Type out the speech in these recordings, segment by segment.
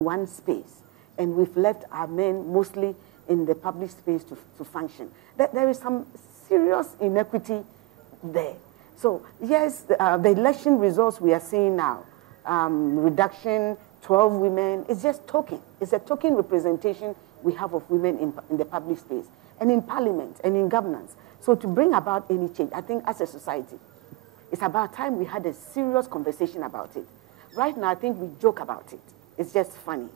one space, and we've left our men mostly in the public space to function. There is some serious inequity there. So yes, the election results we are seeing now, reduction, 12 women, it's just token. It's a token representation we have of women in the public space and in parliament and in governance. So to bring about any change, I think as a society, it's about time we had a serious conversation about it. Right now, I think we joke about it. It's just funny.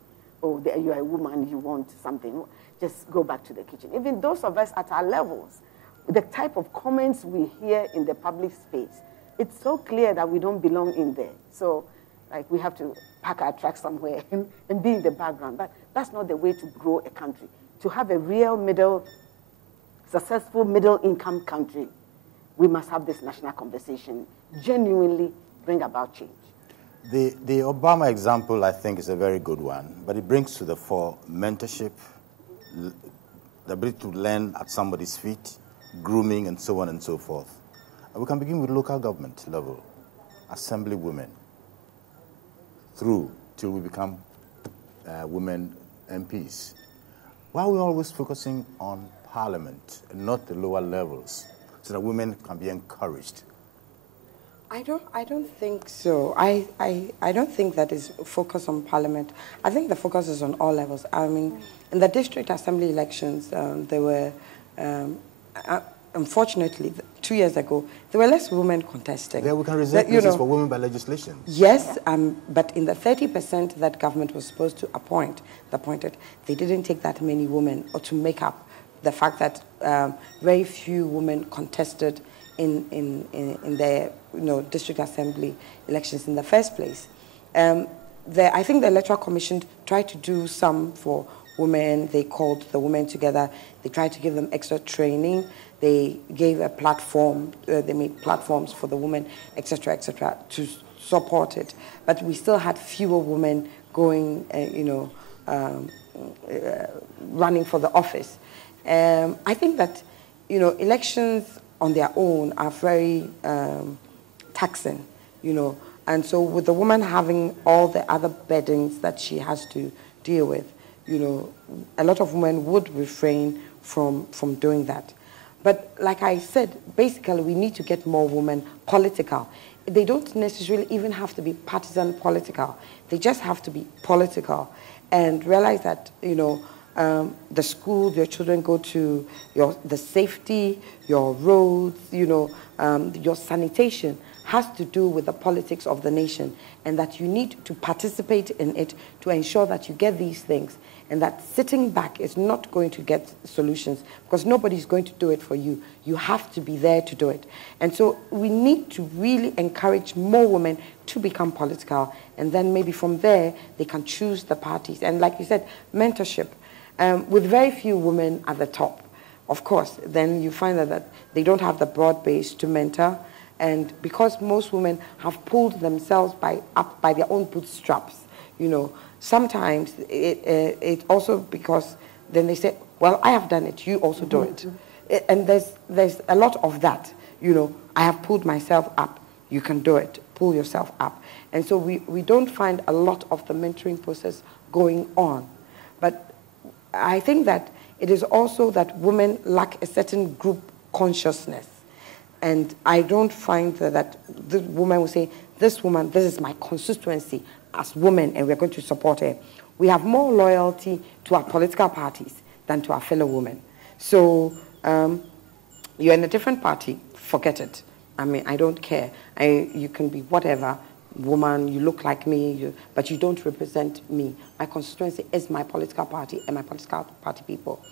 Oh, you're a woman, you want something. Just go back to the kitchen. Even those of us at our levels, the type of comments we hear in the public space, it's so clear that we don't belong in there. So, like, we have to pack our tracks somewhere and be in the background. But that's not the way to grow a country. To have a real successful middle-income country, we must have this national conversation, genuinely bring about change. The Obama example, I think, is a very good one, but it brings to the fore mentorship, the ability to learn at somebody's feet, grooming, and so on and so forth. And we can begin with local government level, assembly women, through till we become women MPs. Why are we always focusing on parliament and not the lower levels so that women can be encouraged? I don't think so. I don't think that is focus on parliament. I think the focus is on all levels. I mean, in the district assembly elections, there were, unfortunately, 2 years ago, there were less women contesting. Yeah, we can reserve places for women by legislation. Yes, but in the 30% that government was supposed to appoint, they didn't take that many women or to make up the fact that very few women contested in their district assembly elections in the first place. I think the Electoral Commission tried to do some for women. They called the women together. They tried to give them extra training. They gave a platform. They made platforms for the women, etc., to support it. But we still had fewer women going, running for the office. I think that, elections on their own are very taxing, and so with the woman having all the other burdens that she has to deal with, a lot of women would refrain from doing that. But like I said, basically we need to get more women political. They don't necessarily even have to be partisan political. They just have to be political and realize that, the school your children go to, the safety, your roads, your sanitation has to do with the politics of the nation, and that you need to participate in it to ensure that you get these things, and that sitting back is not going to get solutions because nobody's going to do it for you. You have to be there to do it. And so we need to really encourage more women to become political, and then maybe from there they can choose the parties. And like you said, mentorship. With very few women at the top, of course, then you find that they don't have the broad base to mentor, and because most women have pulled themselves up by their own bootstraps, sometimes it's also because then they say, well, I have done it, you also do it. And there's a lot of that, I have pulled myself up, you can do it, pull yourself up. And so we don't find a lot of the mentoring process going on. But I think that it is also that women lack a certain group consciousness. And I don't find that the woman will say, this woman, this is my constituency as women, and we're going to support her. We have more loyalty to our political parties than to our fellow women. So you're in a different party, forget it. I mean, I don't care. You can be whatever. Woman, you look like me, but you don't represent me. My constituency is my political party and my political party people.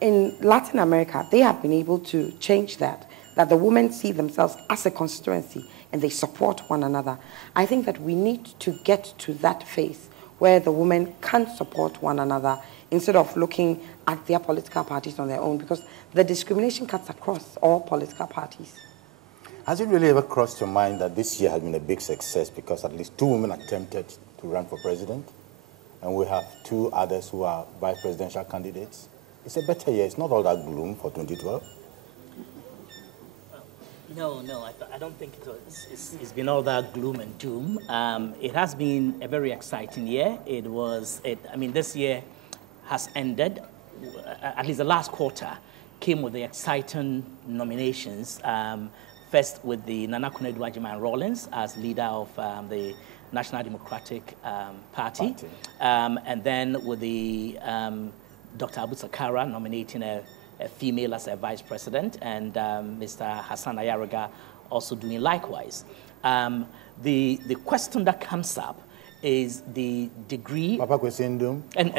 In Latin America, they have been able to change that the women see themselves as a constituency and they support one another. I think that we need to get to that phase where the women can support one another instead of looking at their political parties on their own, because the discrimination cuts across all political parties. Has it really ever crossed your mind that this year has been a big success because at least 2 women attempted to run for president, and we have 2 others who are vice presidential candidates? It's a better year. It's not all that gloom for 2012. No, I don't think it's been all that gloom and doom. It has been a very exciting year. This year has ended, at least the last quarter, came with the exciting nominations. First with the Nana Akufo-Addo Agyeman Rawlings as leader of the National Democratic Party. And then with the Dr. Abu Sakara nominating a female as a vice president, and Mr. Hassan Ayariga also doing likewise. The question that comes up is the degree. Papa Kwesi Ndum. And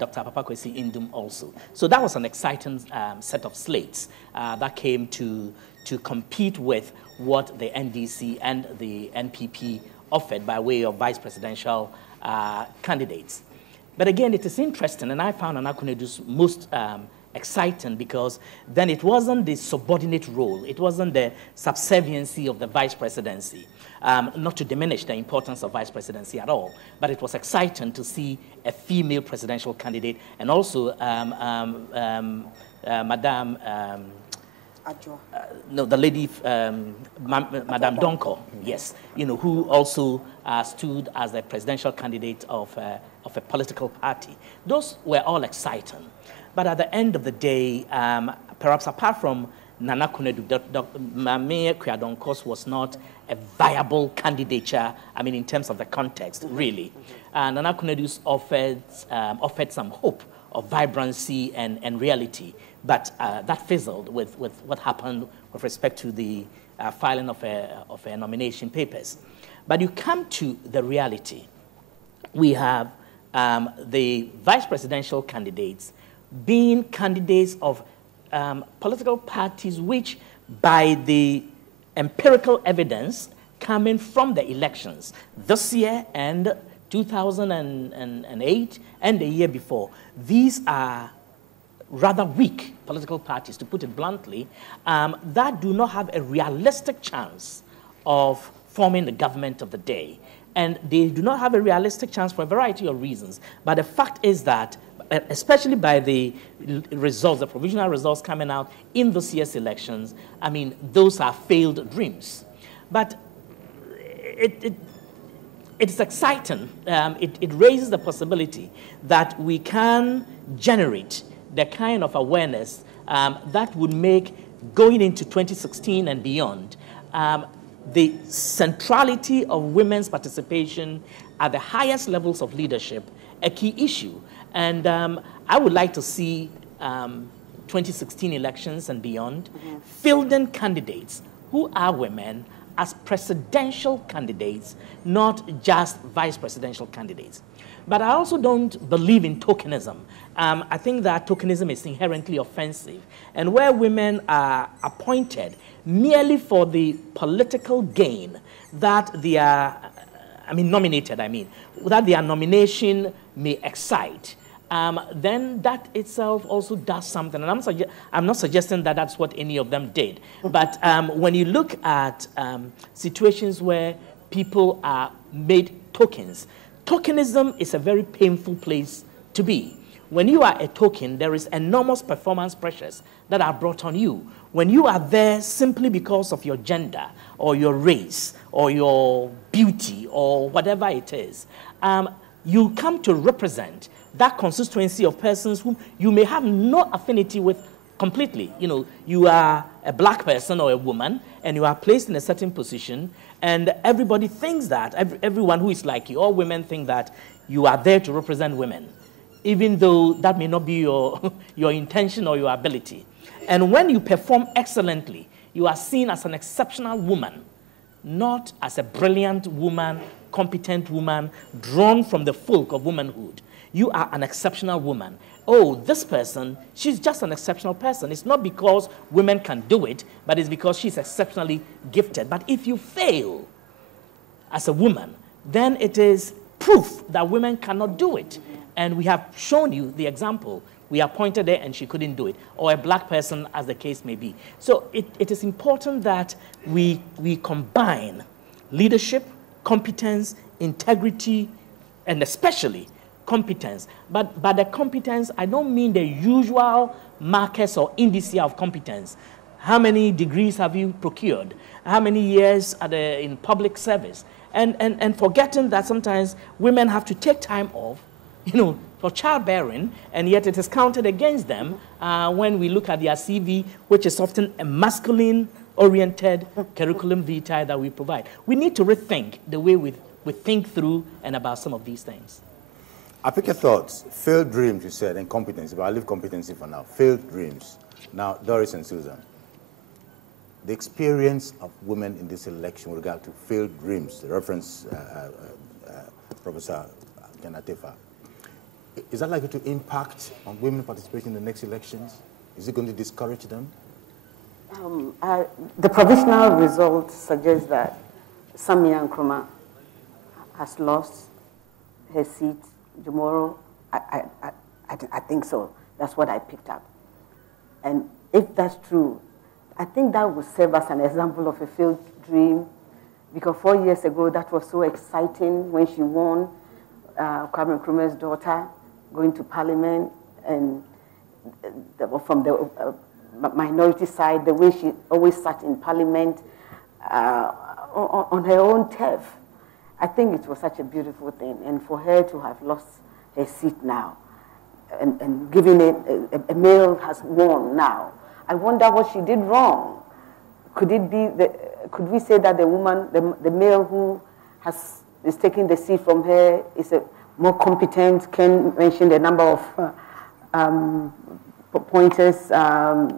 Dr. Papa Kwesi Ndum also. So that was an exciting set of slates that came to compete with what the NDC and the NPP offered by way of vice presidential candidates. But again, it is interesting, and I found Nana Akufo-Addo's most exciting because then it wasn't the subordinate role, it wasn't the subserviency of the vice presidency, not to diminish the importance of vice presidency at all, but it was exciting to see a female presidential candidate, and also Madame the lady, Madame Donko, yes, who also stood as the presidential candidate of a political party. Those were all exciting. But at the end of the day, perhaps apart from Nana Akufo-Addo, Mame Kweadonko's was not a viable candidature, in terms of the context, really. Nana Akufo-Addo's offered some hope of vibrancy and reality, but that fizzled with what happened with respect to the filing of a nomination papers. But you come to the reality. We have the vice presidential candidates being candidates of political parties which, by the empirical evidence coming from the elections this year and 2008 and the year before, these are rather weak political parties, to put it bluntly, that do not have a realistic chance of forming the government of the day. And they do not have a realistic chance for a variety of reasons. But the fact is that, especially by the results, the provisional results coming out in this year's elections, those are failed dreams. But it's exciting. It raises the possibility that we can generate the kind of awareness that would make going into 2016 and beyond the centrality of women's participation at the highest levels of leadership a key issue. And I would like to see 2016 elections and beyond fielding candidates who are women as presidential candidates, not just vice presidential candidates. But I also don't believe in tokenism. I think that tokenism is inherently offensive. And where women are appointed merely for the political gain that they are, nominated, that their nomination may excite, then that itself also does something. And I'm not suggesting that that's what any of them did. But when you look at situations where people are made tokens, tokenism is a very painful place to be. When you are a token, there is enormous performance pressures that are brought on you. When you are there simply because of your gender or your race or your beauty or whatever it is, you come to represent that constituency of persons whom you may have no affinity with completely. You are a black person or a woman, and you are placed in a certain position, and everybody thinks that, everyone who is like you, all women think that you are there to represent women, even though that may not be your intention or your ability. And when you perform excellently, you are seen as an exceptional woman, not as a brilliant woman, competent woman, drawn from the folk of womanhood. You are an exceptional woman. Oh, this person, she's just an exceptional person. It's not because women can do it, but it's because she's exceptionally gifted. But if you fail as a woman, then it is proof that women cannot do it. And we have shown you the example. We appointed her and she couldn't do it. Or a black person, as the case may be. So it is important that we combine leadership, competence, integrity, and especially competence. But by the competence, I don't mean the usual markers or indices of competence. How many degrees have you procured? How many years are there in public service? And forgetting that sometimes women have to take time off, for childbearing, and yet it is counted against them when we look at their CV, which is often a masculine-oriented curriculum vitae that we provide. We need to rethink the way we think through and about some of these things. I pick your thoughts. Failed dreams, you said, and competency, but I'll leave competency for now. Failed dreams. Now, Doris and Susan, the experience of women in this election with regard to failed dreams, the reference Professor Kenatefa, is that likely to impact on women participating in the next elections? Is it going to discourage them? The provisional results suggest that Samia Nkrumah has lost her seat tomorrow. I think so. That's what I picked up. And if that's true, I think that would serve as an example of a failed dream, because 4 years ago that was so exciting when she won, Kwame Nkrumah's daughter, going to parliament, and from the minority side, the way she always sat in parliament on her own turf. I think it was such a beautiful thing, and for her to have lost her seat now, and giving it, a male has won now. I wonder what she did wrong. Could it be could we say that the woman, the male who is taking the seat from her is more competent? Ken mentioned a number of pointers. Are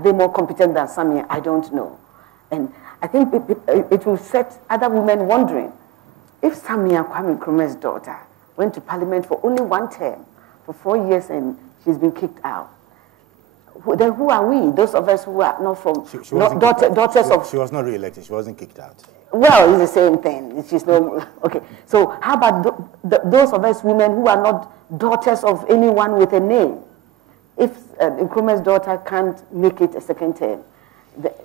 they more competent than Samia? I don't know. And I think it will set other women wondering, if Samia Kwame Nkrumah's daughter went to parliament for only one term, for 4 years, and she's been kicked out, then who are we? Those of us who are not from daughters of... She was not re-elected. She wasn't kicked out. Well, it's the same thing. She's no... Okay. So how about those of us women who are not daughters of anyone with a name? If Nkrumah's daughter can't make it a second term.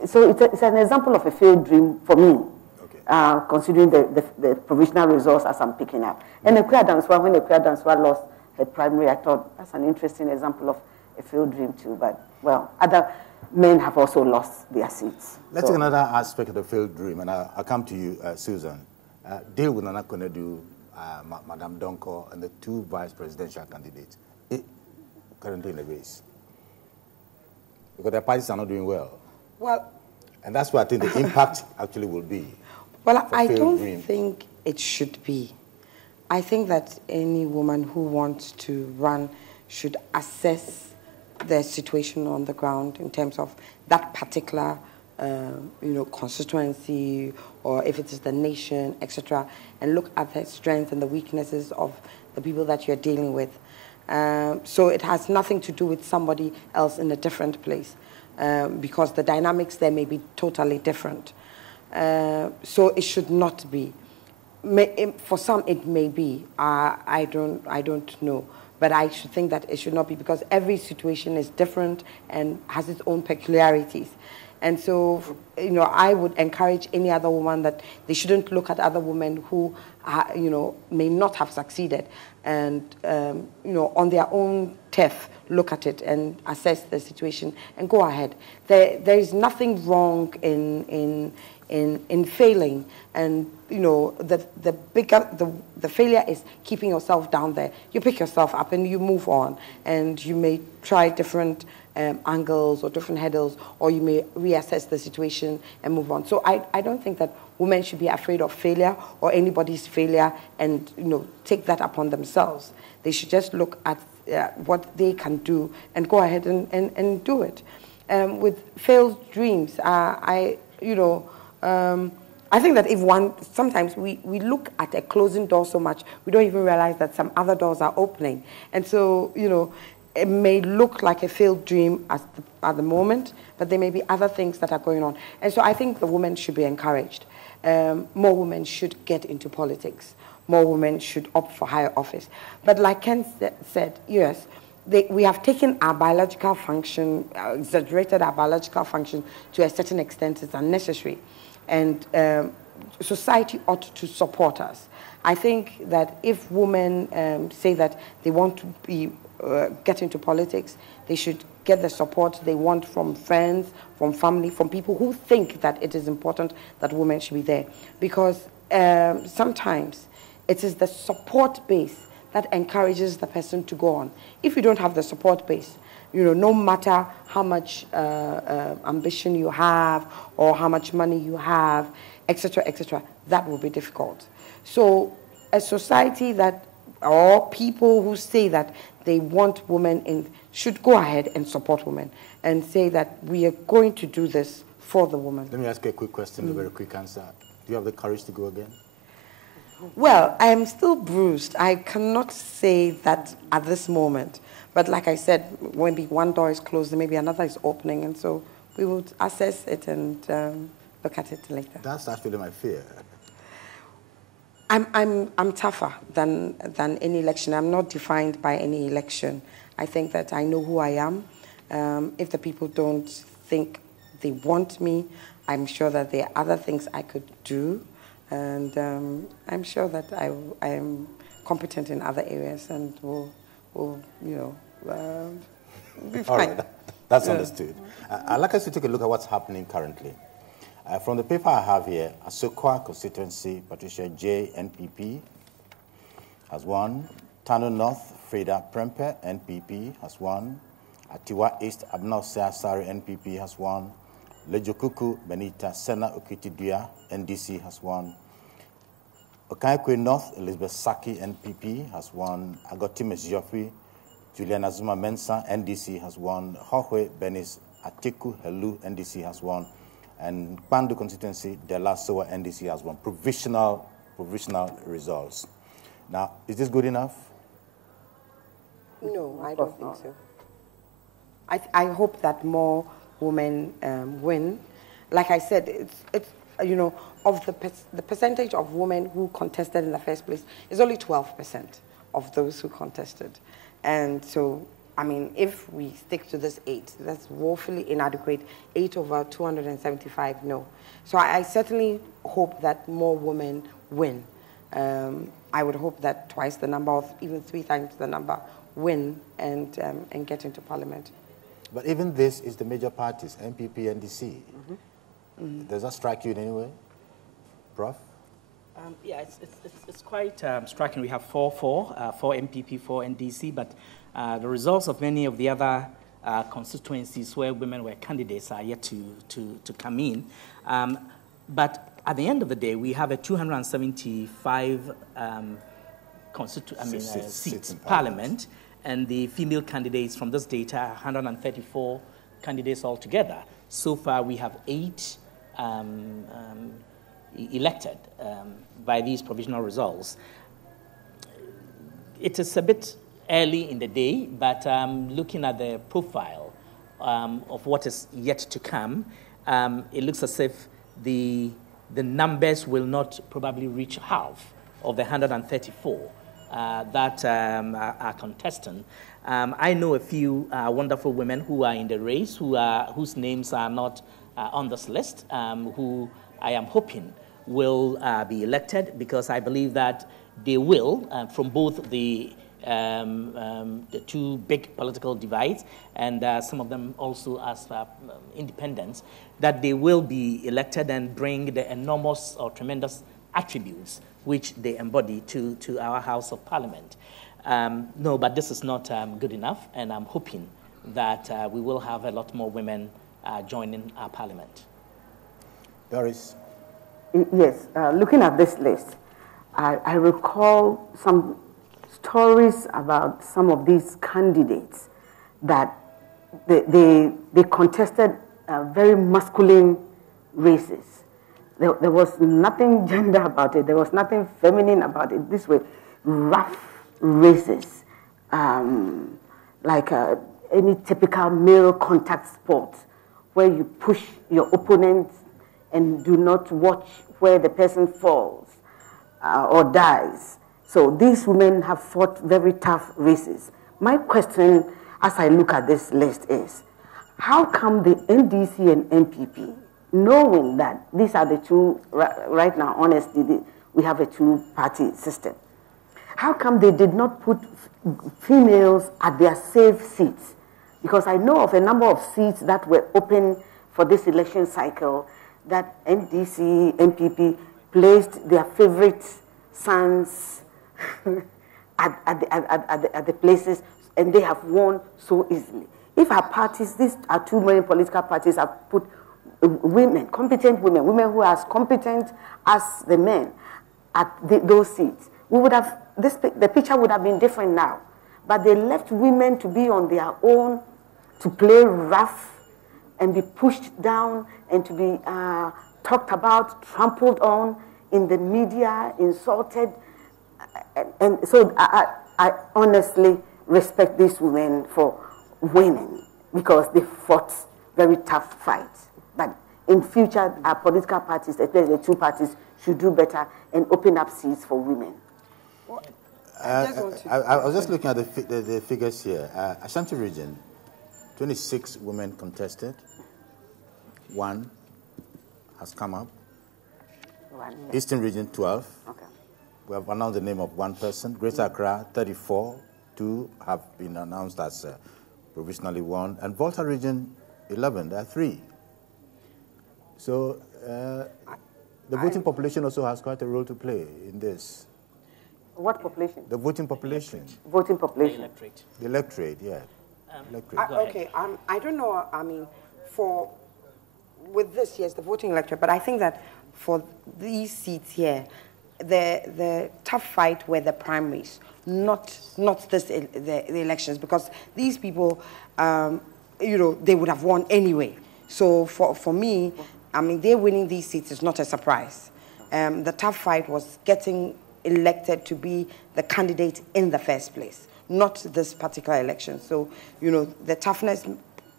So it's an example of a failed dream for me, okay. Considering the provisional results as I'm picking up. And when Ekuya Danswa lost her primary, I thought that's an interesting example of a failed dream too. But, well, other men have also lost their seats. Let's take another aspect of the failed dream, and I'll come to you, Susan. Deal with Nana Konadu, Madame Donko, and the two vice presidential candidates currently in the race. Because their parties are not doing well. Well, and that's what I think the impact actually will be. Well, I don't think it should be. I think that any woman who wants to run should assess their situation on the ground in terms of that particular, constituency, or if it is the nation, etc., and look at the strengths and the weaknesses of the people that you're dealing with. So it has nothing to do with somebody else in a different place. Because the dynamics there may be totally different. So it should not be. For some it may be. I don't know. But I should think that it should not be, because every situation is different and has its own peculiarities. And so, I would encourage any other woman that they shouldn't look at other women who, may not have succeeded, and, on their own turf, look at it and assess the situation and go ahead. There is nothing wrong in failing, and the failure is keeping yourself down there. You pick yourself up and you move on, and you may try different angles or different hurdles, or you may reassess the situation and move on. So I don't think that women should be afraid of failure or anybody's failure and take that upon themselves. They should just look at what they can do and go ahead and do it. With failed dreams, I think that sometimes we look at a closing door so much, we don't even realize that some other doors are opening. And so, it may look like a failed dream at the moment, but there may be other things that are going on. And so I think the women should be encouraged. More women should get into politics. More women should opt for higher office. But like Ken said, yes, we have taken our biological function, exaggerated our biological function to a certain extent. It's unnecessary. And society ought to support us. I think that if women say that they want to be get into politics, they should get the support they want from friends, from family, from people who think that it is important that women should be there. Because sometimes it is the support base that encourages the person to go on. If you don't have the support base, no matter how much ambition you have or how much money you have, etc., that will be difficult. So a society or people who say that they want women in should go ahead and support women and say that we are going to do this for the woman. Let me ask you a quick question, a very quick answer. Do you have the courage to go again? Well, I am still bruised. I cannot say that at this moment. But like I said, maybe one door is closed, maybe another is opening, and so we will assess it and look at it later. That's actually my fear. I'm tougher than any election. I'm not defined by any election. I think that I know who I am. If the people don't think they want me, I'm sure that there are other things I could do. And I'm sure that I am competent in other areas and will be fine. All right. That's understood. I'd like us to take a look at what's happening currently. From the paper I have here, Asokwa constituency, Patricia J, NPP, has won. Tano North, Freda Prempe, NPP, has won. Atiwa East, Abnao Seasari, NPP, has won. Lejokuku, Benita Sena Okitidua, NDC, has won. Okaikwe North, Elizabeth Saki, NPP, has won. Agotime Ziofri, Juliana Zuma Mensa, NDC, has won. Hohwe Benis Atiku Helu, NDC, has won. And Pandu constituency, Dela Soa, NDC, has won. Provisional results. Now, is this good enough? No, I don't think so. I hope that more women win. Like I said, it's of the percentage of women who contested in the first place is only 12% of those who contested. And so, I mean, if we stick to this 8, that's woefully inadequate. 8 over 275, no. So I certainly hope that more women win. I would hope that twice the number, of even 3 times the number, win and get into parliament. But even this is the major parties, NPP, NDC. Mm-hmm. Mm-hmm. Does that strike you in any way, Prof? Yeah, it's quite striking. We have 4 MPP, 4 NDC, but the results of many of the other constituencies where women were candidates are yet to come in. But at the end of the day, we have a 275 seats in Parliament, and the female candidates from this data are 134 candidates altogether. So far, we have 8 elected by these provisional results. It is a bit early in the day, but looking at the profile of what is yet to come, it looks as if the numbers will not probably reach half of the 134 that are contesting. I know a few wonderful women who are in the race, whose names are not on this list, who I am hoping will be elected, because I believe that they will, from both the 2 big political divides and some of them also as independents, that they will be elected and bring the enormous or tremendous attributes which they embody to our House of Parliament. No, but this is not good enough, and I'm hoping that we will have a lot more women joining our Parliament. Doris? Yes, looking at this list, I recall some stories about some of these candidates that they contested very masculine races. There was nothing gender about it. There was nothing feminine about it. These were rough races, like any typical male contact sport, where you push your opponent and do not watch where the person falls or dies. So these women have fought very tough races. My question, as I look at this list, is how come the NDC and NPP, knowing that these are the 2, right now, honestly, we have a 2-party system, how come they did not put females at their safe seats? Because I know of a number of seats that were open for this election cycle that NDC, MPP placed their favorite sons at the places, and they have won so easily. If our parties, these are two main political parties, have put women, competent women, women who are as competent as the men at those seats, we would have the picture would have been different now. But they left women to be on their own, to play rough and be pushed down and to be talked about, trampled on in the media, insulted. And so I honestly respect these women for winning because they fought very tough fights. But in future, our political parties, especially the two parties, should do better and open up seats for women. I was just looking at the figures here. Ashanti region, 26 women contested. 1 has come up. Eastern region, 12. Okay. We have announced the name of 1 person. Greater Accra, 34. 2 have been announced as provisionally won. And Volta region, 11. There are 3. So the voting population also has quite a role to play in this. What population? The voting population. Voting population. The electorate. The electorate, yeah. Electorate. Okay, I don't know, I mean, with this, yes, the voting electorate, but I think that for these seats here, the tough fight were the primaries, not the elections, because these people, they would have won anyway. So for me, I mean, they're winning these seats is not a surprise. The tough fight was getting elected to be the candidate in the first place, not this particular election. So, the toughness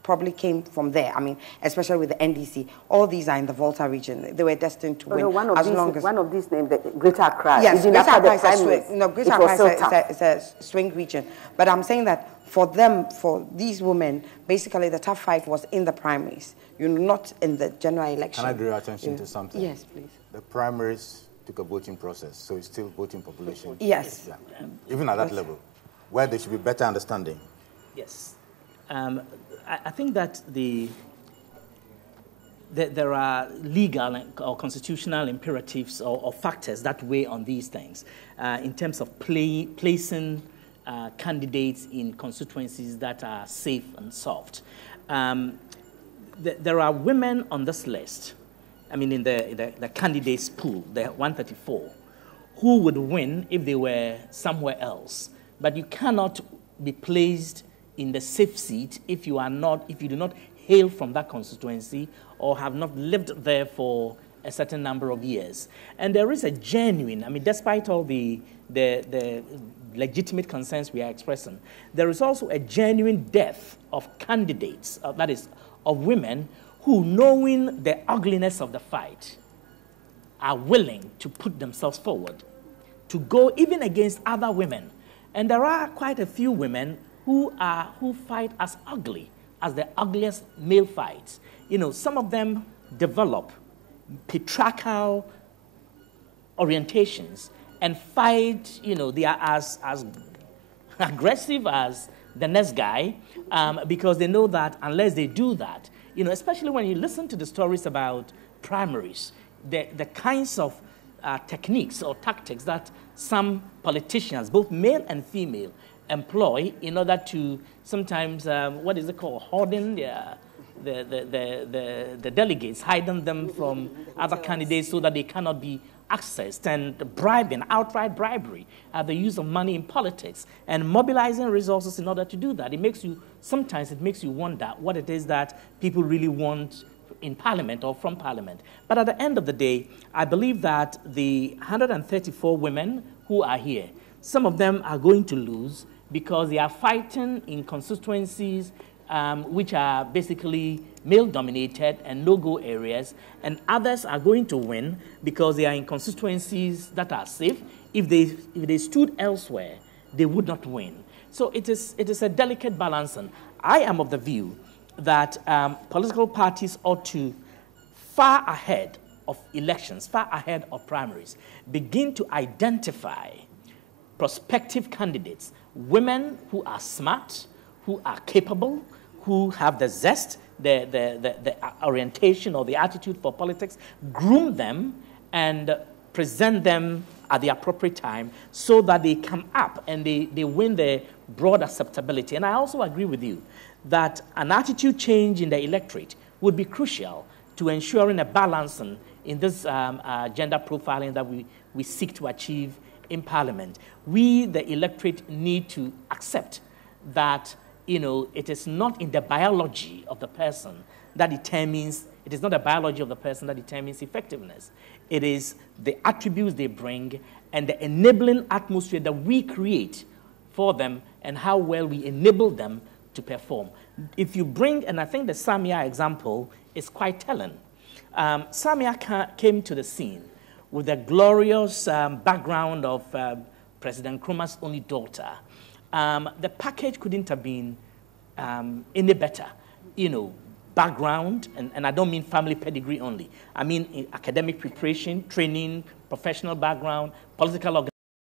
probably came from there. I mean, especially with the NDC. All these are in the Volta region. They were destined to win one of these names, the Greater Accra. Yes, Greater Accra is a swing. No, Greater Accra is a swing region. But I'm saying that for them, for these women, basically the tough fight was in the primaries, not in the general election. Can I draw your attention to something? Yes, please. The primaries took a voting process, so it's still voting population. Yes. Yeah. Even at that level, where there should be better understanding. Yes. I think that there are legal or constitutional imperatives or factors that weigh on these things in terms of placing candidates in constituencies that are safe and soft. There are women on this list, I mean in the candidates pool, the 134, who would win if they were somewhere else. But you cannot be placed in the safe seat if you do not hail from that constituency or have not lived there for a certain number of years. And there is a genuine, I mean, despite all the legitimate concerns we are expressing, there is also a genuine depth of candidates, that is, of women who, knowing the ugliness of the fight, are willing to put themselves forward, to go even against other women. And there are quite a few women who fight as ugly as the ugliest male fights. Some of them develop patriarchal orientations and fight, they are as aggressive as the next guy because they know that unless they do that, especially when you listen to the stories about primaries, the kinds of techniques or tactics that some politicians, both male and female, employ in order to sometimes, what is it called, hoarding the delegates, hiding them from other candidates so that they cannot be accessed, and bribing, outright bribery, the use of money in politics, and mobilizing resources in order to do that. Sometimes it makes you wonder what it is that people really want in Parliament or from Parliament. But at the end of the day, I believe that the 134 women who are here, some of them are going to lose because they are fighting in constituencies which are basically male-dominated and no-go areas, and others are going to win because they are in constituencies that are safe. If they stood elsewhere, they would not win. So it is a delicate balance, and I am of the view that political parties ought to, far ahead of elections, far ahead of primaries, begin to identify prospective candidates, women who are smart, who are capable, who have the zest, the orientation or the attitude for politics, groom them and present them at the appropriate time so that they come up and they win their broad acceptability. And I also agree with you that an attitude change in the electorate would be crucial to ensuring a balance in this gender profiling that we seek to achieve in Parliament. We, the electorate, need to accept that, you know, it is not in the biology of the person that determines, it is not the biology of the person that determines effectiveness. It is the attributes they bring and the enabling atmosphere that we create for them and how well we enable them to perform. If you bring, and I think the Samia example is quite telling. Samia came to the scene with the glorious background of President Nkrumah's only daughter. The package couldn't have been any better, you know, background, and I don't mean family pedigree only. I mean academic preparation, training, professional background, political organization.